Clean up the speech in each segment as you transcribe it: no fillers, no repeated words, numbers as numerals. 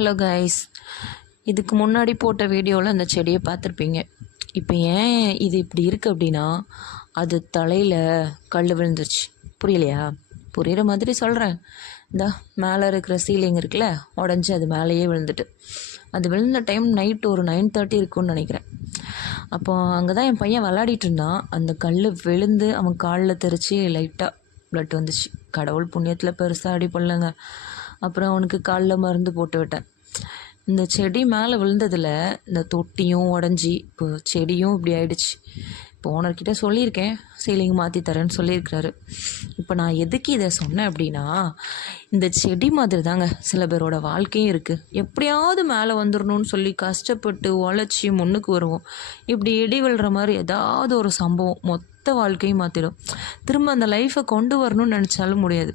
Hello guys, இதுக்கு முன்னாடி போட்ட வீடியோவில் அந்த செடியை பார்த்துருப்பீங்க. இப்போ ஏன் இது இப்படி இருக்குது அப்படின்னா, அது தலையில் கல் விழுந்துருச்சு. புரியலையா? புரிகிற மாதிரி சொல்கிறேன். இந்த மேலே இருக்கிற சீலிங் இருக்குல்ல, உடஞ்சி அது மேலேயே விழுந்துட்டு. அது விழுந்த டைம் நைட்டு ஒரு 9:30 இருக்குன்னு நினைக்கிறேன். அப்போ அங்கே தான் என் பையன் விளையாடிட்டு இருந்தான். அந்த கல் விழுந்து அவன் காலில் தெரிச்சு லைட்டாக ப்ளட் வந்துச்சு. கடவுள் புண்ணியத்தில் பெருசாக அடிப்படலைங்க. அப்புறம் அவனுக்கு காலில் மருந்து போட்டு விட்டேன். இந்த செடி மேலே விழுந்ததில் இந்த தொட்டியும் உடஞ்சி இப்போ செடியும் இப்படி ஆயிடுச்சு. இப்போ ஓனர்கிட்ட சொல்லியிருக்கேன், சீலிங் மாற்றி தரேன்னு சொல்லியிருக்கிறாரு. இப்போ நான் எதுக்கு இதை சொன்னேன் அப்படின்னா, இந்த செடி மாதிரி தாங்க சில பேரோட வாழ்க்கையும் இருக்குது. எப்படியாவது மேலே வந்துடணும்னு சொல்லி கஷ்டப்பட்டு உழைச்சி முன்னுக்கு வருவோம். இப்படி இடி விழுற மாதிரி ஏதாவது ஒரு சம்பவம் மொத்த வாழ்க்கையும் மாற்றிடும். திரும்ப அந்த லைஃப்பை கொண்டு வரணும்னு நினச்சாலும் முடியாது.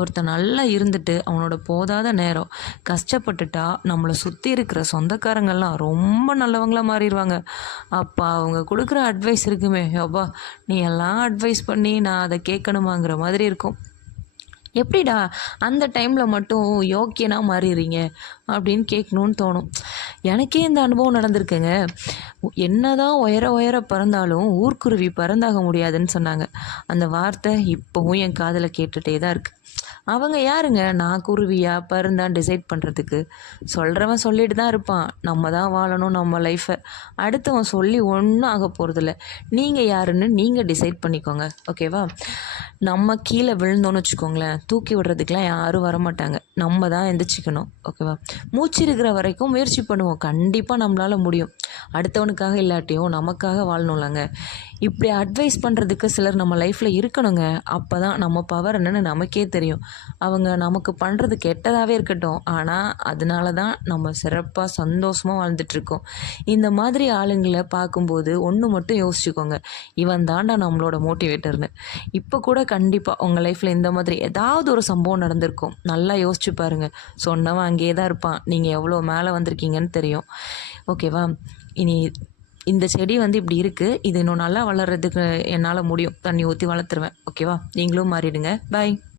ஒருத்தன் நல்லா இருந்துட்டு அவனோட போதாத நேரம் கஷ்டப்பட்டுட்டா நம்மளை சுற்றி இருக்கிற சொந்தக்காரங்கள்லாம் ரொம்ப நல்லவங்களாக மாறிடுவாங்க. அப்போ அவங்க கொடுக்குற அட்வைஸ் இருக்குமே, அப்பா நீ எல்லாம் அட்வைஸ் பண்ணி நான் அதை கேட்கணுமாங்கிற மாதிரி இருக்கும். எப்படிடா அந்த டைமில் மட்டும் யோக்கியனாக மாறிடுறீங்க அப்படின்னு கேட்கணுன்னு தோணும். எனக்கே இந்த அனுபவம் நடந்திருக்குங்க. என்னதான் உயர பறந்தாலும் ஊர்க்குருவி பறந்தாக முடியாதுன்னு சொன்னாங்க. அந்த வார்த்தை இப்போவும் என் காதில் கேட்டுகிட்டே தான் இருக்குது. அவங்க யாருங்க நான் குருவியா பருந்தான் டிசைட் பண்ணுறதுக்கு? சொல்கிறவன் சொல்லிட்டு தான் இருப்பான், நம்ம தான் வாழணும் நம்ம லைஃப்பை. அடுத்தவன் சொல்லி ஒன்றும் ஆக போகிறதில்ல. நீங்கள் யாருன்னு நீங்கள் டிசைட் பண்ணிக்கோங்க, ஓகேவா? நம்ம கீழே விழுந்தோன்னு வச்சுக்கோங்களேன், தூக்கி விடுறதுக்கெலாம் யாரும் வரமாட்டாங்க. நம்ம தான் எந்திரிச்சிக்கணும், ஓகேவா? மூச்சு இருக்கிற வரைக்கும் முயற்சி பண்ணுவோம், கண்டிப்பாக நம்மளால் முடியும். அடுத்தவனுக்காக இல்லாட்டியும் நமக்காக வாழணும்லங்க. இப்படி அட்வைஸ் பண்ணுறதுக்கு சிலர் நம்ம லைஃப்பில் இருக்கணுங்க. அப்போ தான் நம்ம பவர் என்னன்னு நமக்கே தெரியும். அவங்க நமக்கு பண்ணுறது கெட்டதாகவே இருக்கட்டும், ஆனால் அதனால தான் நம்ம சிறப்பாக சந்தோஷமாக வாழ்ந்துட்டுருக்கோம். இந்த மாதிரி ஆளுங்களை பார்க்கும்போது ஒன்று மட்டும் யோசிச்சுக்கோங்க, இவன் தாண்டா நம்மளோட மோட்டிவேட்டர்னு. இப்போ கூட கண்டிப்பாக உங்கள் லைஃப்பில் இந்த மாதிரி ஏதாவது ஒரு சம்பவம் நடந்திருக்கும். நல்லா யோசிச்சு பாருங்கள். சொன்னவன் அங்கேயே தான் இருப்பான். நீங்கள் எவ்வளோ மேலே வந்திருக்கீங்கன்னு தெரியும், ஓகேவா? இனி இந்த செடி இப்படி இருக்குது, இது இன்னும் நல்லா வளர்கிறதுக்கு என்னால் முடியும். தண்ணி ஊற்றி வளர்த்துருவேன், ஓகேவா? நீங்களும் மாறிடுங்க. பாய்.